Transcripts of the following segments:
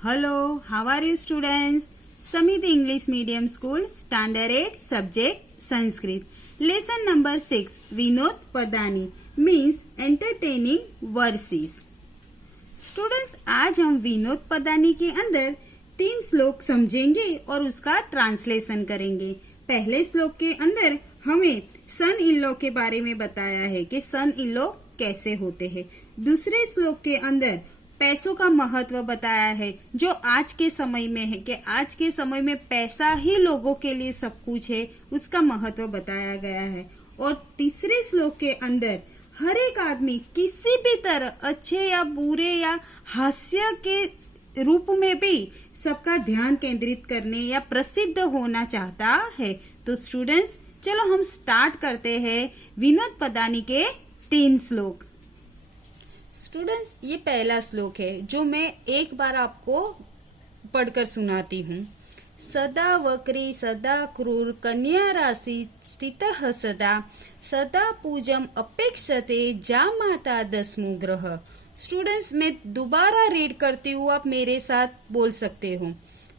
Hello, how are you students? Samit English Medium School, Standard 8, Subject Sanskrit. Lesson number 6, Vinod Padani means entertaining verses. Students, आज हम विनोद पदानी के अंदर 3 श्लोक समझेंगे और उसका ट्रांसलेशन करेंगे। पहले श्लोक के अंदर हमें सन इन लॉ के बारे में बताया है कि सन इन लॉ कैसे होते हैं। दूसरे श्लोक के अंदर पैसों का महत्व बताया है जो आज के समय में है कि आज के समय में पैसा ही लोगों के लिए सब कुछ है, उसका महत्व बताया गया है। और तीसरे श्लोक के अंदर हर एक आदमी किसी भी तरह अच्छे या बुरे या हास्य के रूप में भी सबका ध्यान केंद्रित करने या प्रसिद्ध होना चाहता है। तो स्टूडेंट्स, चलो हम स्टार्ट करते हैं विनोद पदानी के 3 श्लोक। स्टूडेंट्स, ये पहला श्लोक है जो मैं एक बार आपको पढ़कर सुनाती हूँ। सदा वक्री सदा क्रूर कन्या राशि स्थितः सदा सदा पूजम अपेक्षते जा माता दसमु ग्रह। स्टूडेंट्स, मैं दोबारा रीड करती हूँ, आप मेरे साथ बोल सकते हो।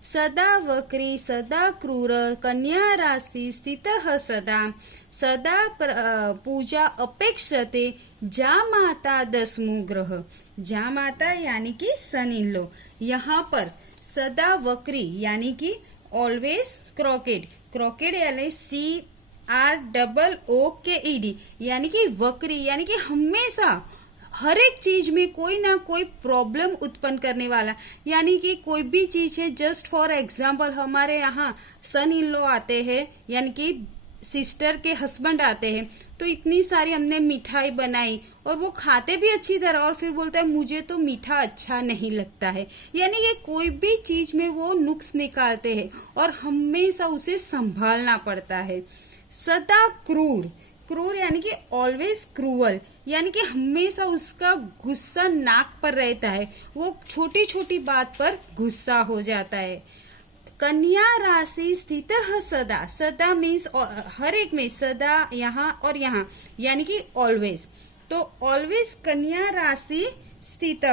सदा वक्री सदा क्रूर कन्या राशि स्थितः सदा सदा पूजा अपेक्षते जा माता दसमु ग्रह। जा माता यानी कि सन इन लॉ। यहाँ पर सदा वक्री यानी कि ऑलवेज क्रॉकेड, क्रॉकेड यानी CROOKED यानी कि वक्री यानी कि हमेशा हर एक चीज में कोई ना कोई प्रॉब्लम उत्पन्न करने वाला। यानी कि कोई भी चीज है, जस्ट फॉर एग्जाम्पल हमारे यहाँ सन इन लॉ आते हैं यानी कि सिस्टर के हस्बैंड आते हैं, तो इतनी सारी हमने मिठाई बनाई और वो खाते भी अच्छी तरह और फिर बोलता है मुझे तो मीठा अच्छा नहीं लगता है। यानी कि कोई भी चीज में वो नुक्स निकालते हैं और हमेशा उसे संभालना पड़ता है। सदा क्रूर, क्रूर यानी कि ऑलवेज क्रूअल यानी कि हमेशा उसका गुस्सा नाक पर रहता है, वो छोटी छोटी बात पर गुस्सा हो जाता है। कन्या राशि स्थित सदा, सदा मीन्स हर एक में, सदा यहाँ और यहाँ यानी कि ऑलवेज। तो ऑलवेज कन्या राशि स्थित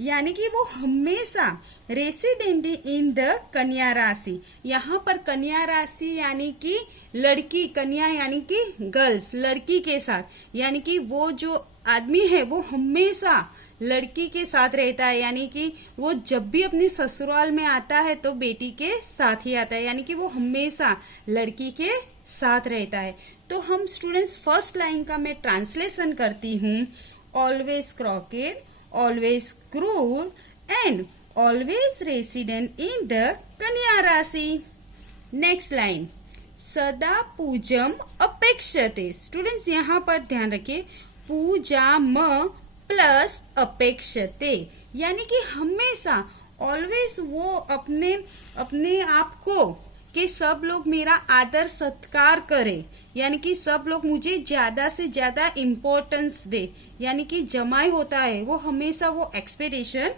यानी कि वो हमेशा रेसिडेंट इन द कन्या राशि। यहाँ पर कन्या राशि यानी कि लड़की, कन्या यानी कि गर्ल्स, लड़की के साथ। यानी कि वो जो आदमी है वो हमेशा लड़की के साथ रहता है, यानी कि वो जब भी अपने ससुराल में आता है तो बेटी के साथ ही आता है, यानी कि वो हमेशा लड़की के साथ रहता है। तो हम स्टूडेंट्स फर्स्ट लाइन का मैं ट्रांसलेशन करती हूँ। ऑलवेज क्रॉकेड, ऑलवेज क्रूर and always resident in the Kanya राशि। नेक्स्ट लाइन, सदा पूजम अपेक्षते। स्टूडेंट्स, यहाँ पर ध्यान रखिए, पूजा म प्लस अपेक्षते यानी कि हमेशा ऑलवेज वो अपने आप को कि सब लोग मेरा आदर सत्कार करे, यानी कि सब लोग मुझे ज्यादा से ज्यादा इम्पोर्टेंस दे, यानी कि जमाई होता है वो हमेशा वो एक्सपेक्टेशन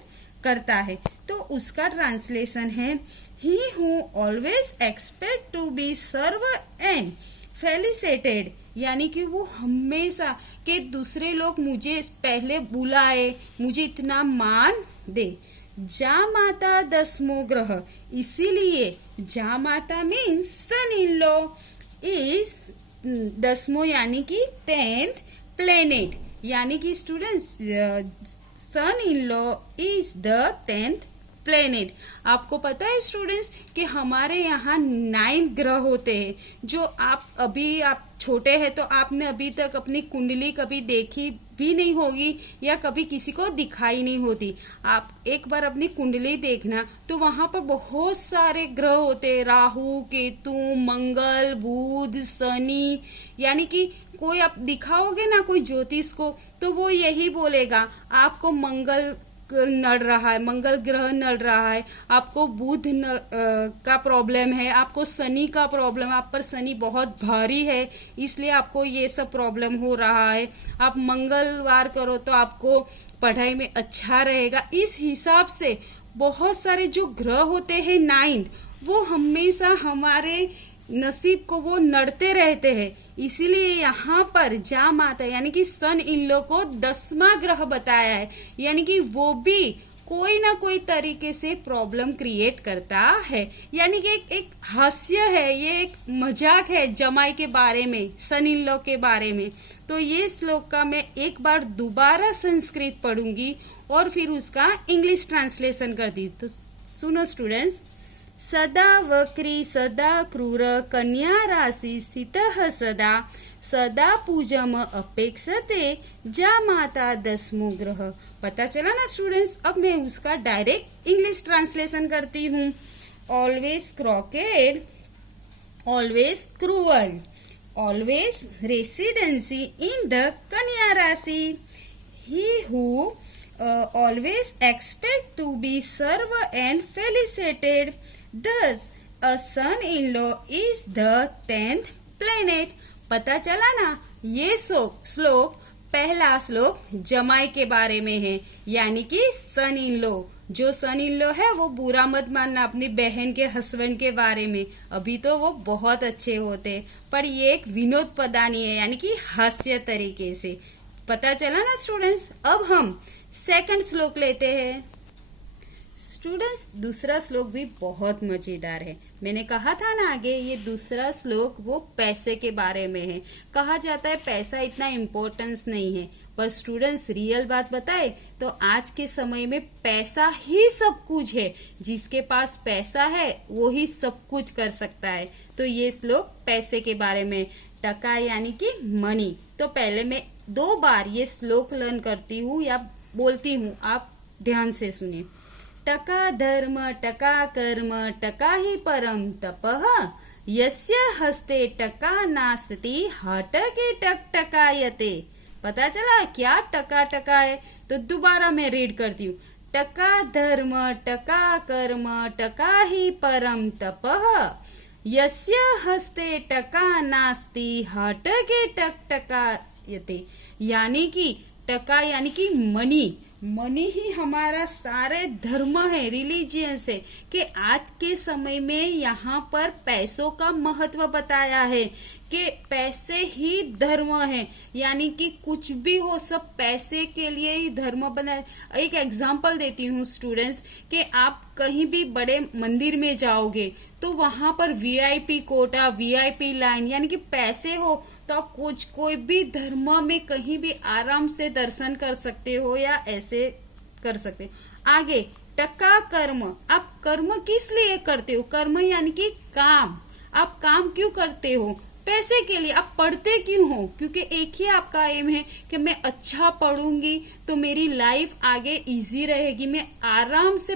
करता है। तो उसका ट्रांसलेशन है, he who always expect to be serve and felicitated यानी कि वो हमेशा के दूसरे लोग मुझे पहले बुलाए, मुझे इतना मान दे। जा माता दसमो ग्रह, इसीलिए जा माता means son in law is दसमो यानी कि 10th प्लेनेट, यानी कि students son in law is the 10th planet. आपको पता है स्टूडेंट्स कि हमारे यहाँ 9 ग्रह होते हैं, जो आप छोटे हैं तो आपने अभी तक अपनी कुंडली कभी देखी भी नहीं होगी या कभी किसी को दिखाई नहीं होती। आप एक बार अपनी कुंडली देखना तो वहां पर बहुत सारे ग्रह होते हैं, राहु केतु मंगल बुध शनि। यानी कि कोई आप दिखाओगे ना कोई ज्योतिष को तो वो यही बोलेगा आपको मंगल नड़ रहा है, मंगल ग्रह नड़ रहा है, आपको बुध का प्रॉब्लम है, आपको शनि का प्रॉब्लम, आप पर शनि बहुत भारी है इसलिए आपको ये सब प्रॉब्लम हो रहा है, आप मंगलवार करो तो आपको पढ़ाई में अच्छा रहेगा। इस हिसाब से बहुत सारे जो ग्रह होते हैं 9th, वो हमेशा हमारे नसीब को वो नड़ते रहते हैं। इसीलिए यहाँ पर जा माता यानी कि सन इन लॉ को 10वां ग्रह बताया है, यानी कि वो भी कोई ना कोई तरीके से प्रॉब्लम क्रिएट करता है। यानी कि एक हास्य है, ये एक मजाक है जमाई के बारे में, सन इन लॉ के बारे में। तो ये श्लोक का मैं एक बार दोबारा संस्कृत पढ़ूंगी और फिर उसका इंग्लिश ट्रांसलेशन कर दी। तो सुनो स्टूडेंट्स। सदा वक्री सदा क्रूर कन्या राशि स्थितः सदा सदा पूजम अपेक्षते जा माता दसमो ग्रह। पता चला ना स्टूडेंट्स। अब मैं उसका डायरेक्ट इंग्लिश ट्रांसलेशन करती हूँ। Always crooked, always cruel, always residency in the Kanya rashi, he who always expect to be served and felicitated. Thus, a son-in-law is the 10th planet. पता चला ना। ये श्लोक पहला श्लोक जमाई के बारे में है, यानी कि सन इन लॉ। जो सन इन लॉ है वो बुरा मत मानना अपनी बहन के हस्बैंड के बारे में। अभी तो वो बहुत अच्छे होते, पर ये एक विनोद पदानी है, यानी कि हास्य तरीके से। पता चला ना स्टूडेंट्स। अब हम सेकंड श्लोक लेते हैं। स्टूडेंट्स, दूसरा श्लोक भी बहुत मजेदार है। मैंने कहा था ना आगे, ये दूसरा श्लोक वो पैसे के बारे में है। कहा जाता है पैसा इतना इम्पोर्टेंस नहीं है, पर स्टूडेंट्स रियल बात बताए तो आज के समय में पैसा ही सब कुछ है। जिसके पास पैसा है वो ही सब कुछ कर सकता है। तो ये श्लोक पैसे के बारे में, टका यानी कि मनी। तो पहले मैं 2 बार ये श्लोक लर्न करती हूँ या बोलती हूँ, आप ध्यान से सुनिए। टका धर्म टका कर्म टका ही परम तपः, यस्य हस्ते टका नास्ति हटके टक टकायते। पता चला क्या टका टका है? तो दोबारा मैं रीड करती हूँ। टका धर्म टका कर्म टका ही परम तपः, यस्य हस्ते टका नास्ति हटके टक टकायते। यानी कि टका यानी कि मनी, मनी ही हमारा सारे धर्म है, रिलीजियंस है। कि आज के समय में यहाँ पर पैसों का महत्व बताया है कि पैसे ही धर्म है। यानी कि कुछ भी हो सब पैसे के लिए ही धर्म बना। एक एग्जांपल देती हूँ स्टूडेंट्स, कि आप कहीं भी बड़े मंदिर में जाओगे तो वहां पर वीआईपी कोटा, वीआईपी लाइन, यानी कि पैसे हो तो आप कोई भी धर्म में कहीं भी आराम से दर्शन कर सकते हो या ऐसे कर सकते हो। आगे टका कर्म, आप कर्म किस लिए करते हो? कर्म यानी कि काम। आप काम क्यों करते हो? पैसे के लिए। आप पढ़ते क्यों हो? क्योंकि एक ही आपका एम है कि मैं अच्छा पढ़ूंगी तो मेरी लाइफ आगे इजी रहेगी, मैं आराम से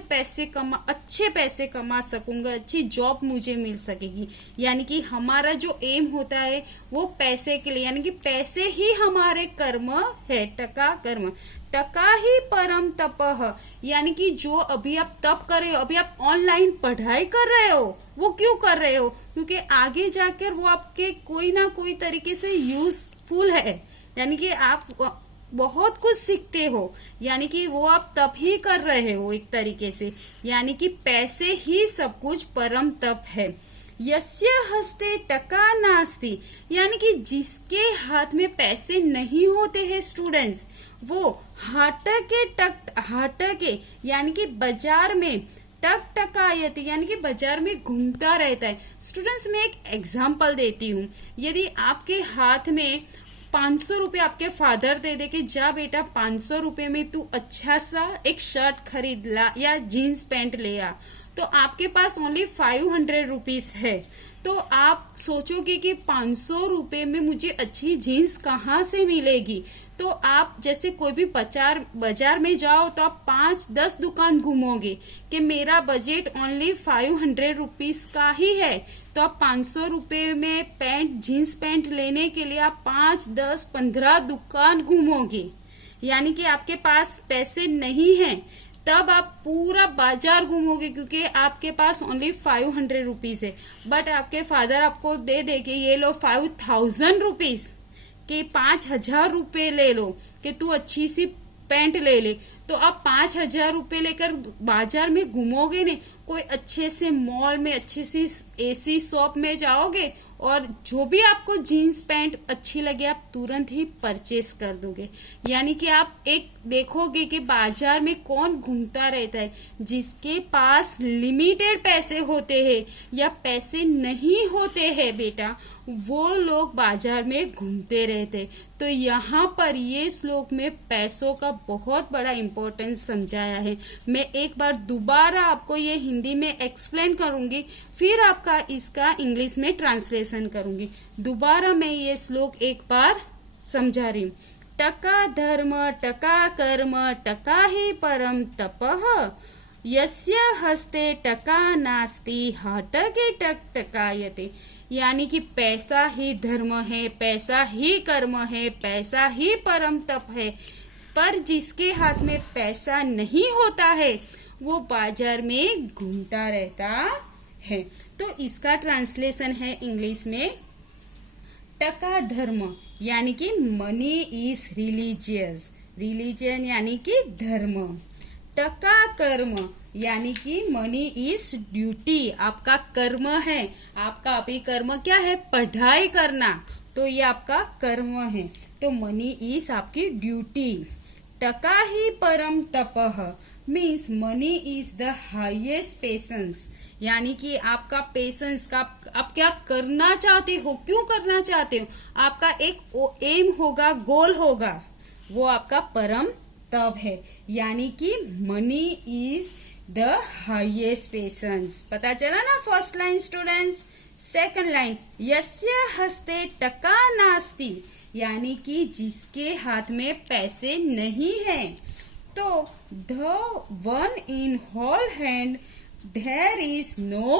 अच्छे पैसे कमा सकूंगा, अच्छी जॉब मुझे मिल सकेगी। यानी कि हमारा जो एम होता है वो पैसे के लिए, यानी कि पैसे ही हमारे कर्म है। टका कर्म, टका ही परम तपः, यानी कि जो अभी आप तप कर रहे हो, अभी आप ऑनलाइन पढ़ाई कर रहे हो, वो क्यों कर रहे हो? क्योंकि आगे जाकर वो आपके कोई ना कोई तरीके से यूजफुल है। यानी कि आप बहुत कुछ सीखते हो, यानी कि वो आप तप ही कर रहे हो एक तरीके से। यानी कि पैसे ही सब कुछ परम तप है। यस्य हस्ते टका नास्ति, यानी कि जिसके हाथ में पैसे नहीं होते हैं स्टूडेंट्स, वो हाटके यानी कि बाजार में टक टकायत यानी कि बाजार में घूमता रहता है। स्टूडेंट्स, मैं एक एग्जांपल देती हूँ। यदि आपके हाथ में 500 रुपए आपके फादर दे दे कि जा बेटा 500 रुपए में तू अच्छा सा एक शर्ट खरीद ला या जीन्स पैंट ले आ, तो आपके पास ओनली 500 रुपीज है। तो आप सोचोगे कि 500 रुपए में मुझे अच्छी जीन्स कहाँ से मिलेगी? तो आप जैसे कोई भी बाजार में जाओ तो आप 5-10 दुकान घूमोगे कि मेरा बजट ओनली 500 रुपीज का ही है। तो आप 500 रुपए में जीन्स पैंट लेने के लिए आप 5, 10, 15 दुकान घूमोगे। यानी कि आपके पास पैसे नहीं हैं, तब आप पूरा बाजार घूमोगे क्योंकि आपके पास ओनली 500 रुपीज है। बट आपके फादर आपको दे दे के ये लो 5000 रुपीज, कि 5000 रुपए ले लो कि तू अच्छी सी पैंट ले ले, तो आप 5,000 रुपए लेकर बाजार में घूमोगे ने, कोई अच्छे से मॉल में अच्छी सी एसी शॉप में जाओगे और जो भी आपको जीन्स पैंट अच्छी लगे आप तुरंत ही परचेस कर दोगे। यानी कि आप एक देखोगे कि बाजार में कौन घूमता रहता है, जिसके पास लिमिटेड पैसे होते हैं या पैसे नहीं होते हैं बेटा, वो लोग बाजार में घूमते रहते। तो यहाँ पर ये श्लोक में पैसों का बहुत बड़ा इंपॉर्टेंस समझाया है। मैं एक बार दोबारा आपको ये हिंदी में एक्सप्लेन करूंगी, फिर आपका इसका इंग्लिश में ट्रांसलेशन करूंगी। दोबारा मैं ये श्लोक एक बार समझा रही हूँ। टका धर्म टका कर्म टका ही परम तपः, यस्य हस्ते टका नास्ति हाटके टक टकायते। यानी कि पैसा ही धर्म है, पैसा ही कर्म है, पैसा ही परम तप है, पर जिसके हाथ में पैसा नहीं होता है वो बाजार में घूमता रहता है। तो इसका ट्रांसलेशन है इंग्लिश में, टका धर्म यानी कि मनी इज रिलीजियस, रिलीजन यानी कि धर्म। टका कर्म यानी कि मनी इज ड्यूटी, आपका कर्म है, आपका अभी कर्म क्या है, पढ़ाई करना, तो ये आपका कर्म है। तो मनी इज आपकी ड्यूटी। टका ही परम तपः means money is the highest patience, यानी कि आपका पेशेंस का आप क्या करना चाहते हो, क्यों करना चाहते हो, आपका एक एम होगा, गोल होगा, वो आपका परम तप है। यानी कि money is the highest patience. पता चला ना first line students. Second line, यस्य हस्ते टका नास्ति, यानी कि जिसके हाथ में पैसे नहीं हैं। तो the one in whole hand there is no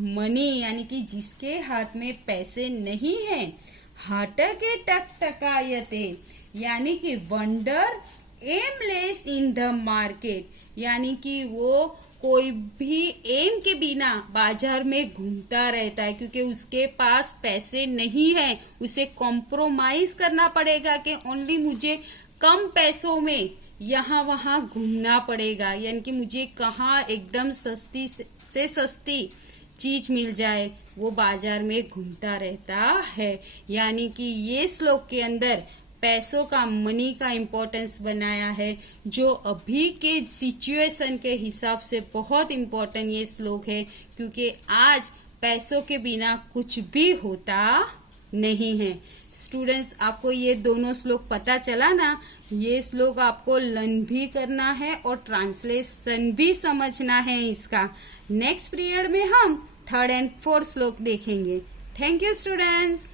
money, यानी कि जिसके हाथ में पैसे नहीं हैं। हाटके टक टकायते, यानी कि wonder aimless in the market, यानी कि वो कोई भी एम के बिना बाजार में घूमता रहता है, क्योंकि उसके पास पैसे नहीं है, उसे कॉम्प्रोमाइज करना पड़ेगा कि ओनली मुझे कम पैसों में यहाँ वहां घूमना पड़ेगा, यानी कि मुझे कहाँ एकदम सस्ती से सस्ती चीज मिल जाए, वो बाजार में घूमता रहता है। यानी कि ये श्लोक के अंदर पैसों का, मनी का इम्पोर्टेंस बनाया है, जो अभी के सिचुएशन के हिसाब से बहुत इम्पोर्टेंट ये श्लोक है, क्योंकि आज पैसों के बिना कुछ भी होता नहीं है। स्टूडेंट्स, आपको ये दोनों श्लोक पता चला ना, ये श्लोक आपको लर्न भी करना है और ट्रांसलेशन भी समझना है इसका। नेक्स्ट पीरियड में हम 3rd and 4th श्लोक देखेंगे। Thank you students.